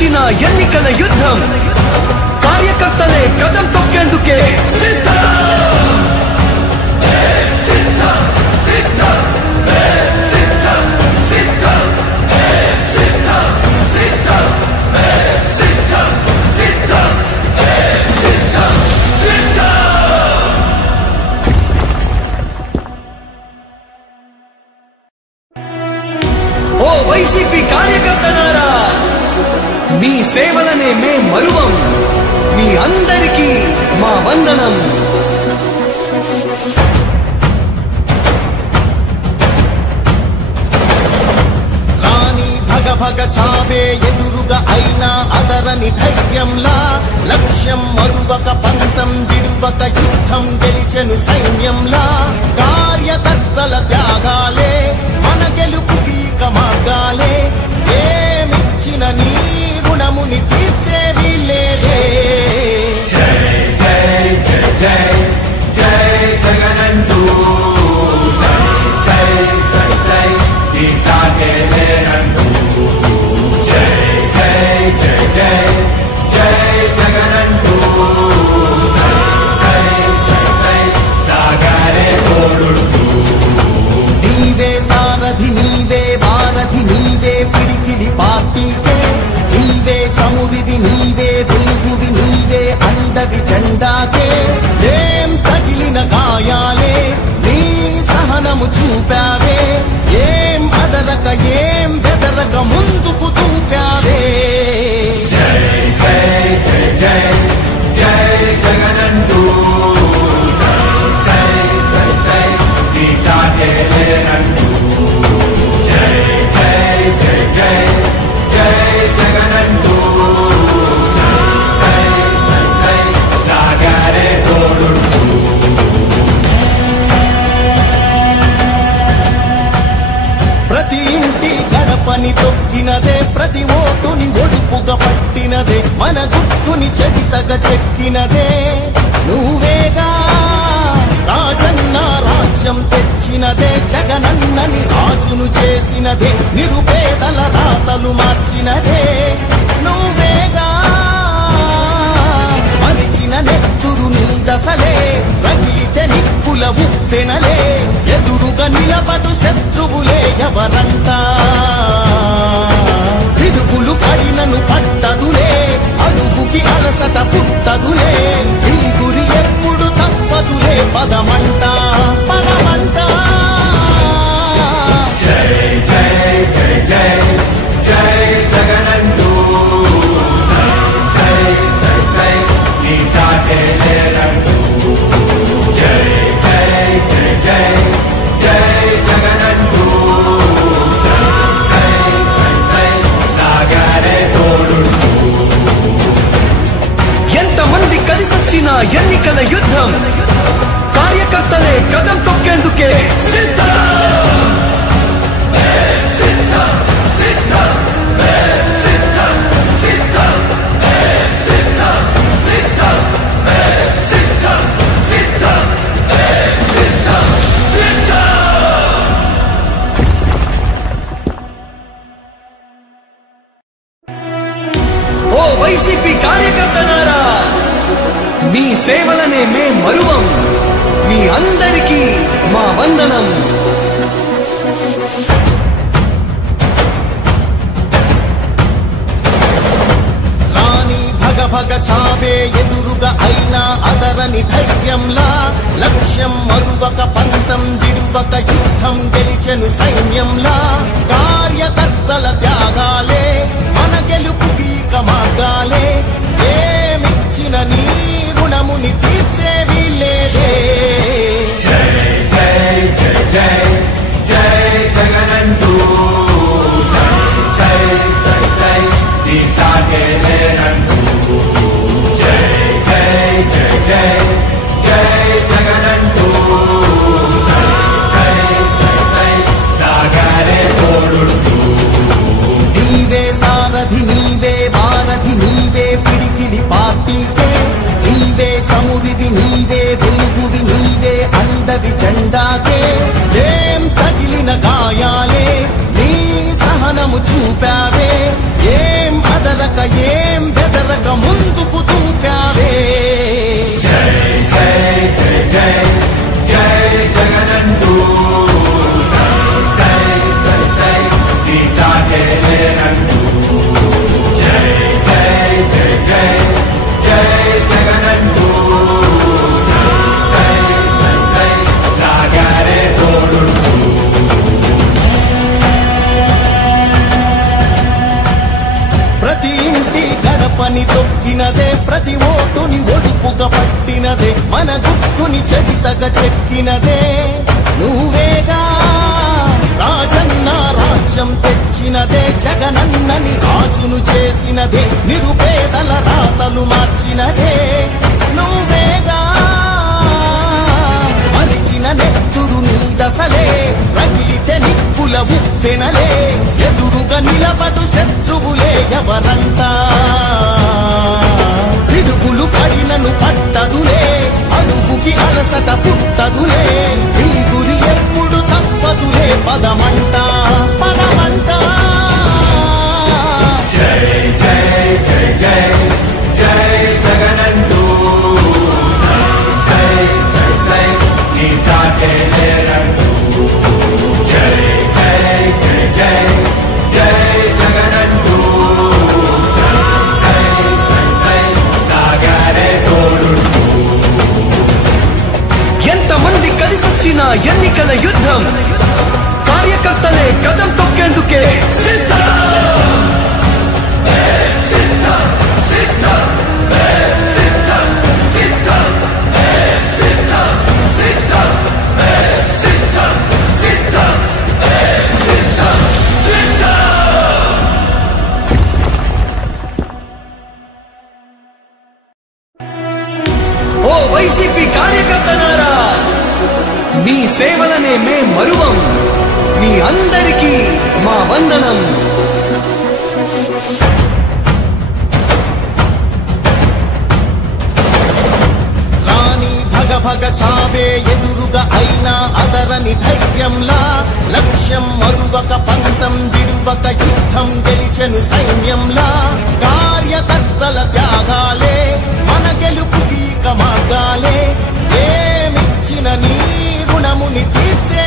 కలిసొచ్చిన ఎన్నికల యుద్ధం కార్యకర్తలే కదం తొక్కేందుకే సిద్ధం ఓ వైసీపీ కార్యకర్తలారా, మీ సేవలనే మే మరువం. మీ అందరికీ మా వందనం. రాణి భగ భగ చావే ఎదురుగా అయినా అదరని ధైర్యంలా, లక్ష్యం మరువక పంతం విడువక యుద్ధం గెలిచెను సైన్యంలా. కార్యకర్తల త్యాగాలే మన గెలుపుకి మార్గాలే. ఏమిచ్చిన నీ గుణముని తీర్చేది లేదే. జై జై జై జై జై జగనంటూ సై సై సై సై తీసాగే లేనంటూ. జై జై జై జై జై జగనంటూ సై సై సై సై సాగరే తోడుంటూ. నీవే సారథి, నీవే వారధి, నీవే పిడికిలి పార్టీకే. నీవే చమురివి, నీవే వెలుగువి, నీవే అండవి జెండాకే. ఏం తగిలిన గాయాలే నీ సహనము చూపావే. ఏం అదరక ఏం బెదరక ముందుకు చూపావే. జై జై జై జై జై జగనంటూ సై సై సై సై తీసాగే లేనంటూ. జై జై జై జై జై జగనంటూ సై సై సై సై సాగరే తోడుంటూ. ప్రతి ఇంటి గడపని తొక్కినదే, ప్రతి ఓటుని ఒడుపుగా పట్టినదే, మన గుర్తుని చెవితగా చెక్కినదే నువ్వేగా. రాజన్న రాజ్యం తెచ్చినదే, జగనన్నని రాజును చేసినదే, నిరుపేదల రాతలు మార్చినదే నువ్వేగా. మరిగిన నెత్తురు నీ దశలే, రగిలితే నిప్పుల ఉప్పెనలే. ఎదురుగా నిలబడు శత్రువులే ఎవరంతా. పిడుగులు పడినను పట్టదులే, అడుగుకి అలసట పుట్టదులే. ఈ గురి ఎప్పుడు తప్పదులే, పదమంట పదమంట. జై జై జై జై జై జగనంటూ సై సై సై సై తీసాగే లేనంటూ. జై జై జై జై జై జగనంటూ సై సై సై సై సాగరే తోడుంటూ. ఎంతమంది కలిసొచ్చిన ఎన్నికల యుద్ధం కార్యకర్తలే కదం తొక్కేందుకే సిద్ధం. ఓ వైసీపీ కార్యకర్తలారా, మీ సేవలనే మే మరువం. మీ అందరికీ మా వందనం. రాణి భగ భగ చావే ఎదురుగా అయినా అదరని ధైర్యంలా, లక్ష్యం మరువక పంతం విడువక యుద్ధం గెలిచెను సైన్యంలా. కార్యకర్తల త్యాగాలే మన గెలుపుకి మార్గాలే. ఏమిచ్చిన నీ రుణముని తీర్చేది లేదే. జై జై జై జై జై జగనంటూ సై సై సై సై తీసాగే లేనంటూ. జై జై జై జై జై జగనంటూ సై సై సై సై సాగరే తోడుంటూ. పలికినదే ప్రతి ఓటుని ఒడుపుగా పట్టినదే మన గుర్తుని చరితగా చెక్కినదే నువ్వేగా రాజన్న రాజ్యం తెచ్చినదే జగనన్నని రాజును చేసినదే నిరుపేదల రాతలు మార్చినదే నువ్వేగా మరిగిన నెత్తురు నీదసలే రగిలితే నిప్పుల ఉప్పెనలే ఎదురుగా నిలబడు శత్రువులే ఎవరంతా పిడుగులు పడినను పట్టదులే అడుగుకి అలసట పుట్టదులే ఈ గురి ఎప్పుడు తప్పదులే పదమంట పదమంట జై జై జై జై జై జగనంటూ సై సై సై సై నీ సాటే లేరంటూ జై జై జై జై జై జగనంటూ సై సై సై సై సాగరే తోడుంటూ ఎంతమంది కలిసొచ్చిన ఎన్నికల యుద్ధం కార్యకర్తలే కదం తొక్కేందుకే సిద్ధం. ఓ వైసీపీ కార్యకర్తలారా, మీ సేవలనే మే మరువం. మీ అందరికీ మా వందనం. రాణి భగ భగ చావే ఎదురుగా అయినా అదరని ధైర్యంలా లక్ష్యం మరువక పంతం విడువక యుద్ధం గెలిచెను సైన్యంలా కార్యకర్తల త్యాగాలే మన గెలుపుకి మార్గాలే ఏమిచ్చిన నీ రుణముని తీర్చే